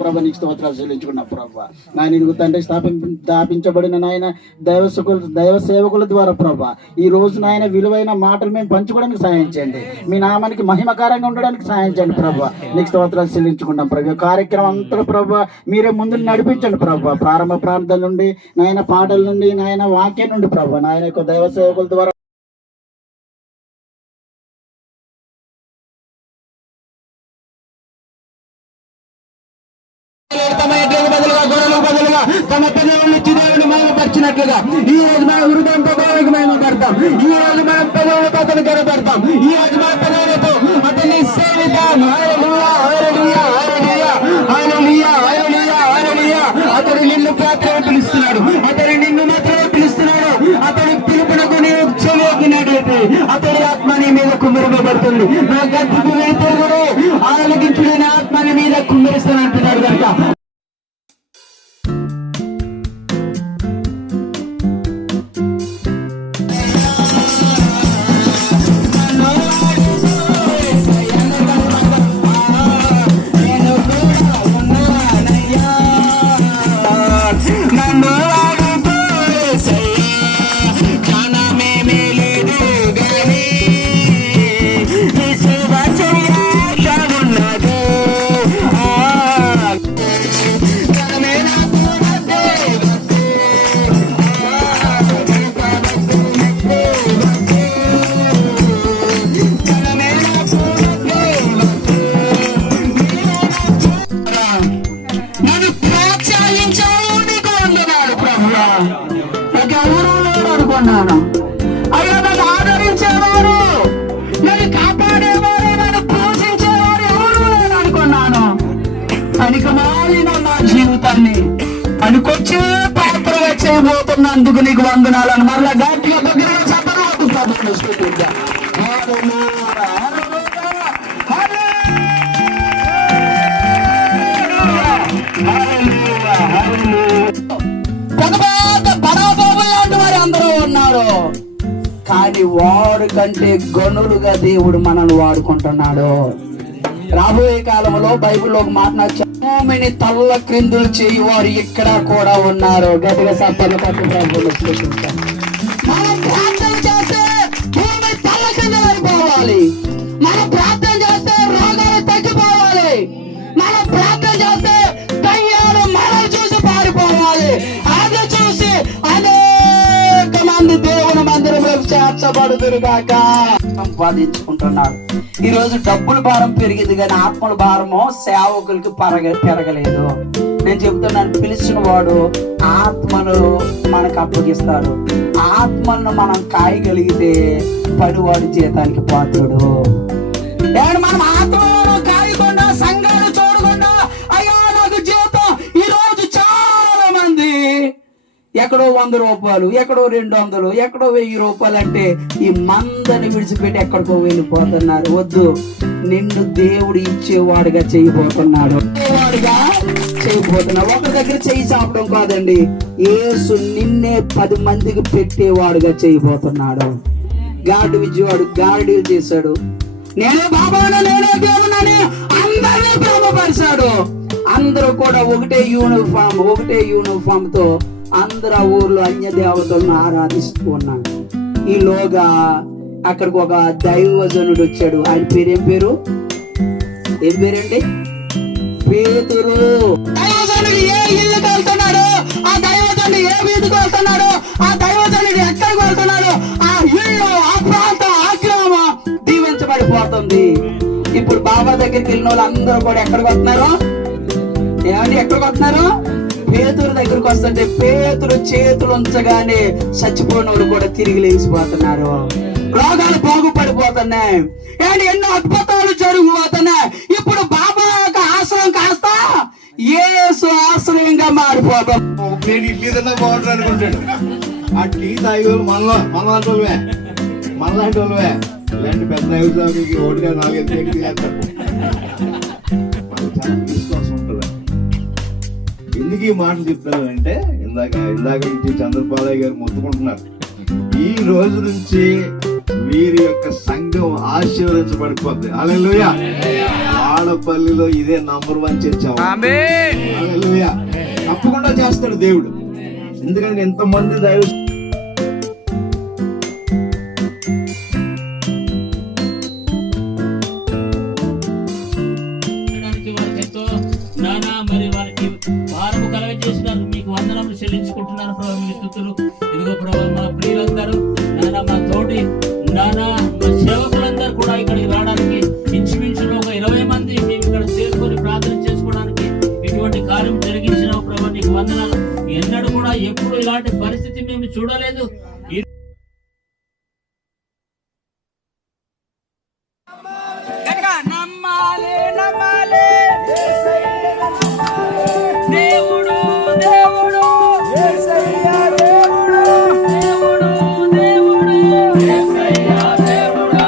ప్రభా నీకు స్తోత్రాలు చెల్లించుకున్నా ప్రభా. నాయన ఇదిగో తండ్రి స్థాపించబడిన నాయన దైవ సేవకుల ద్వారా ప్రభా ఈ రోజు నాయన విలువైన మాటలు మేము పంచుకోవడానికి సహాయం చేయండి. మీ నామానికి మహిమకారంగా ఉండడానికి సహాయం చేయండి ప్రభా. నీకు స్తోత్రాలు చెల్లించుకుంటాం ప్రభా. కార్యక్రమం అంతా ప్రభా మీరే ముందు నడిపించండి ప్రభా. ప్రారంభ ప్రాంతాల నుండి నాయన పాటల నుండి నాయన వాక్యం నుండి ప్రభా నాయన యొక్క దైవ సేవకుల ద్వారా తమ పెదవులను ఇచ్చి దేవుని మహిమపరిచినట్లుగా ఈ రోజు మన హృదయంతో దేవునికి మహిమపడతాం. ఈ రోజు మనం పెదవులతో అతను కనపడతాం. ఈ రోజు మన పెదవులతో అతన్ని సేవిద్దాం. హల్లెలూయా హల్లెలూయా హల్లెలూయా హల్లెలూయా హల్లెలూయా హల్లెలూయా. అతడు నిన్ను మాత్రమే పిలుస్తున్నాడు. అతడు నిన్ను మాత్రమే పిలుస్తున్నాడు. అతడి పిలుపునకు నీవు చెవియొగ్గినట్లయితే అతడి ఆత్మ నీ మీద కుమ్మరింపబడుతుంది. నా గర్భకు వెళ్తే కూడా ఆలకించుడైన ఆత్మ నీ మీద కుమ్మరిస్తానంటున్నాడు కనుక అయ్యా నన్ను ఆదరించేవారు, నన్ను కాపాడేవారు, నన్ను పోషించేవారు ఎవరు నేను అనుకున్నాను. పనికిమాలిన నా జీవితాన్ని పనికొచ్చే పాత్రగా చేయబోతున్నందుకు నీకు వందనాలను మరలా గట్టిగా దగ్గర చెప్పడం ప్రభుత్వం స్తుతిద్దా. కానీ వాడు కంటే గనులుగా దేవుడు మనల్ని వాడుకుంటున్నాడు. రాబోయే కాలంలో బైబిల్లో ఒక మాట నచ్చ భూమిని తల్ల క్రిందులు చేయువారు ఇక్కడ కూడా ఉన్నారు. గట్టిగా సప్పలు పట్టు మనం ప్రార్థన చేస్తే భూమి తల్ల కింద పడిపోవాలి. మనం ప్రార్థన చేస్తే రోగాలు తగ్గిపోవాలి. మనం ప్రార్థన చేస్తే దయ్యాలు మనం చూసి పారిపోవాలి. అది చూసి అనేక మంది దేవుని మందిరంలోకి చేర్చబడుదురుగాక. సంపాదించుకుంటున్నాడు. ఈ రోజు డబ్బుల భారం పెరిగింది కానీ ఆత్మల భారము సేవకులకి పెరగలేదు. నేను చెప్తున్నాను, పిలిచిన వాడు ఆత్మను మనకు అప్పగిస్తాడు. ఆత్మను మనం కాయగలిగితే పడివాడి జీతానికి పాత్రుడు. మనం ఆత్మను కాయకుండా సంఘాలు చూడకుండా అయ్యా నాకు జీతం. ఈ రోజు చాలా మంది ఎక్కడో 100 రూపాయలు, ఎక్కడో 200, ఎక్కడో 1000 రూపాయలు అంటే ఈ మందని విడిచిపెట్టి ఎక్కడికో వెళ్ళిపోతున్నారు. వద్దు, నిన్ను దేవుడు ఇచ్చేవాడుగా చేయబోతున్నాడు. ఒకరి దగ్గర చేయి చాపడం కాదండి, యేసు నిన్నే 10 మందికి పెట్టేవాడుగా చేయబోతున్నాడు. గాడి విజయవాడు గాడిలు చేశాడు. నేనే బాబాను, నేనే దేవునని అందరినీ భ్రమపరిచాడు. అందరూ కూడా ఒకటే యూనిఫామ్ తో అందరు ఆ ఊర్లో అన్య దేవతలను ఆరాధిస్తూ ఉన్నాడు. ఈలోగా అక్కడికి ఒక దైవజనుడు వచ్చాడు. ఆయన ఏం పేరండి? పేతురు. దైవజనుడు ఏ ఇల్లుకి వెళ్తున్నాడు, ఆ దైవజనుడు ఏ వీధికి వెళ్తున్నాడు, ఆ దైవజనుడు ఎక్కడికి వెళ్తున్నాడు, ఆ ఇల్లు, ఆ ప్రాంతం, ఆ గ్రామం దీవించబడిపోతుంది. ఇప్పుడు బాబా దగ్గరికి వెళ్ళిన వాళ్ళు అందరూ కూడా ఎక్కడికి వస్తున్నారు? ఏమండి ఎక్కడికి వస్తున్నారు? పేతురు దగ్గరకు వస్తుంటే పేతురు చేతులు ఉంచగానే చచ్చిపోయిన వాళ్ళు కూడా తిరిగి లేచిపోతున్నారు. రోగాలు బాగుపడిపోతున్నాయి. ఎన్నో అద్భుతాలు జరిగిపోతున్నాయి. ఇప్పుడు బాబా యొక్క ఆశ్రయం కాస్త యేసు ఆశ్రయంగా మారిపోతాం. బాగుంటుంది అనుకుంటాడు. ఆ టీ తాగి మనలాంటి వాళ్ళవే ఇలాంటి పెద్ద వ్యవసాయానికి ఓటుగా 4-5 చేస్తారు. విశ్వాసం ఉంటుంది. ఎందుకు ఈ మాటలు చెప్తాను అంటే ఇందాక నుంచి చంద్రబాలయ్య గారు మొత్తుకుంటున్నారు. ఈ రోజు నుంచి వీరి యొక్క సంఘం ఆశీర్వదించబడిపోద్ది. హల్లెలూయా. తాడపల్లిలో ఇదే నంబర్ 1 చర్చ్. హల్లెలూయా. తప్పకుండా చేస్తాడు దేవుడు. ఎందుకంటే ఎంతమంది దైవ వారము కలగజేసినారు. మీకు వందనములు చెల్లించుకుంటున్నాను ప్రభావ. మీ స్తుతులు ఇదిగో ప్రభావ. మా ప్రియులందరూ నానా, మా తోటి నానా, మా సేవకులందరూ కూడా ఇక్కడికి రావడానికి ఇంచుమించులో ఒక 20 మంది మేము ఇక్కడ చేరుకొని ప్రార్థన చేసుకోవడానికి ఇటువంటి కార్యం జరిగించిన ప్రభావ నీకు వందనాలు. ఎన్నడూ కూడా ఎప్పుడు ఇలాంటి పరిస్థితి మేము చూడలేదు. నమ్మాలి నమ్మాలి దేవుడు దేవుడు యేసయ్యా దేవుడు దేవుడు దేవుడు యేసయ్యా దేవుడు.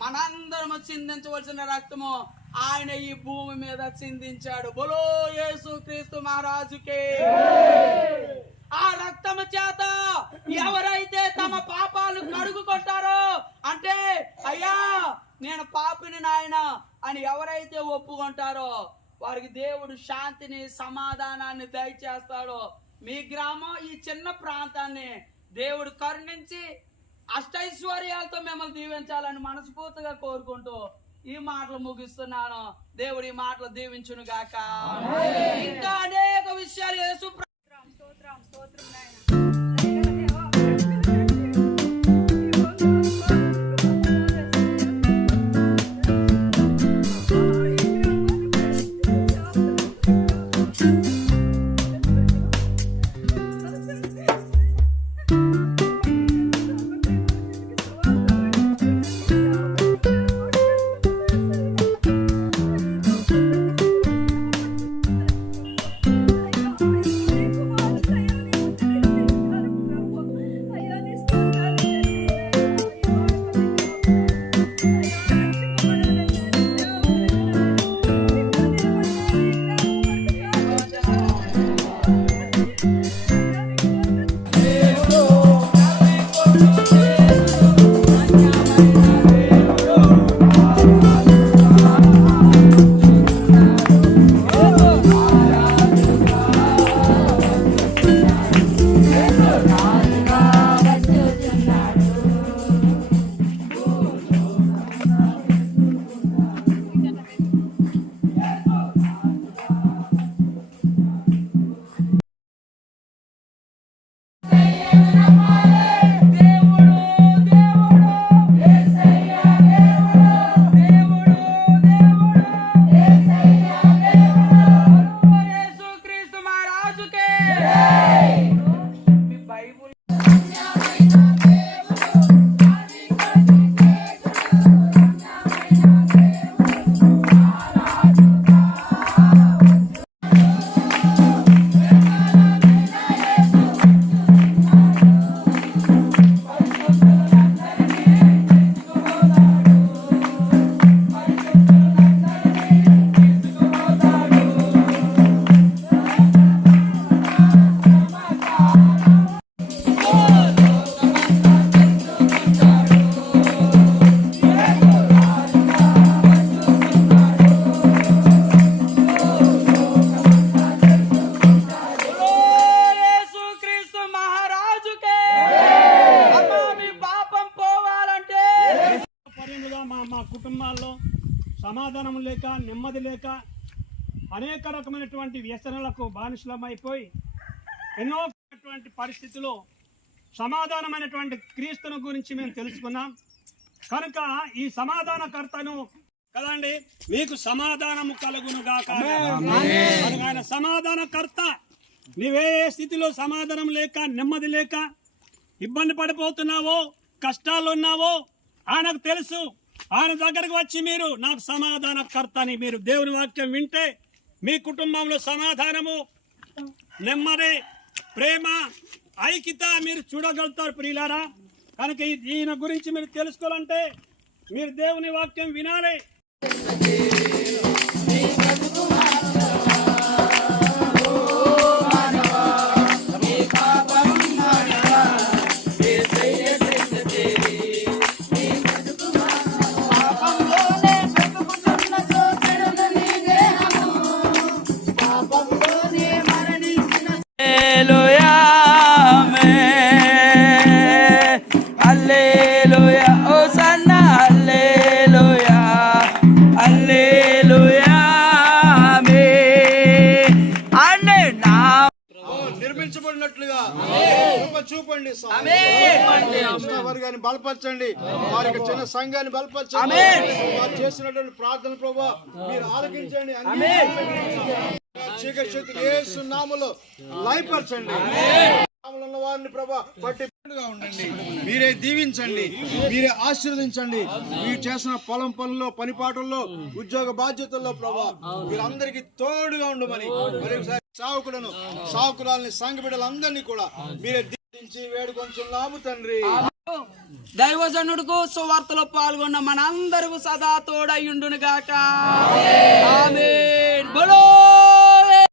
మనందరము చిందించవలసిన రక్తము ఆయన ఈ భూమి మీద చిందించాడు. బోలో యేసు క్రీస్తు మహారాజుకే. ఆ రక్తము చేత ఎవరైతే తమ పాపాలు కడుగుకుంటారో, అంటే అయ్యా నేను పాపిని నాయన అని ఎవరైతే ఒప్పుకుంటారో వారికి దేవుడు శాంతిని సమాధానాన్ని దయచేస్తాడో. మీ గ్రామం ఈ చిన్న ప్రాంతాన్ని దేవుడు కరుణించి అష్టైశ్వర్యాలతో మిమ్మల్ని దీవించాలని మనస్ఫూర్తిగా కోరుకుంటూ ఈ మాటలు ముగిస్తున్నాను. దేవుడు ఈ మాటలు దీవించును గాక. ఇంకా అనేక విషయాలు యేసు లేక నెమ్మది లేక అనేక రకమైనటువంటి వ్యసనాలకు బానిసలమైపోయి ఎన్నో పరిస్థితుల్లో సమాధానమైనటువంటి క్రీస్తును గురించి మేము తెలుసుకున్నాం. కనుక ఈ సమాధానకర్తను కదండి, మీకు సమాధానము కలుగును గాక. ఆయన సమాధానకర్త. నీవే స్థితిలో సమాధానం లేక నెమ్మది లేక ఇబ్బంది పడిపోతున్నావో, కష్టాలు ఉన్నావో ఆయనకు తెలుసు. ఆయన దగ్గరకు వచ్చి మీరు నాకు సమాధానకర్త అని మీరు దేవుని వాక్యం వింటే మీ కుటుంబంలో సమాధానము, నెమ్మది, ప్రేమ, ఐక్యత మీరు చూడగలుగుతారు ప్రియులారా. కనుక ఈయన గురించి మీరు తెలుసుకోవాలంటే మీరు దేవుని వాక్యం వినాలి. నిర్మించబడినట్లుగా చూపండి, వర్గాన్ని బలపరచండి, వారి చిన్న సంఘాన్ని బలపరచండి. వారు చేసినటువంటి ప్రార్థన ప్రభావ మీరు ఆలకించండి. చీకటి శక్తులు యేసు నామములో లయపరచండి. ఉన్న వారిని ప్రభా పట్టిగా ఉండండి. మీరే దీవించండి, మీరే ఆశీర్వదించండి. మీరు చేసిన పొలం పనుల్లో, పనిపాటుల్లో, ఉద్యోగ బాధ్యతల్లో ప్రభా మీరందరికీ తోడుగా ఉండమని మరొకసారి సావుకులను, సావుకురాలని, సంఘ బిడ్డలందరినీ కూడా మీరే దీవించి వేడుకొంచున్నాము తండ్రి. దైవజనుడుకు సువార్తలో పాల్గొన్న మనందరకు సదా తోడయుండును గాక. ఆమేన్. బలో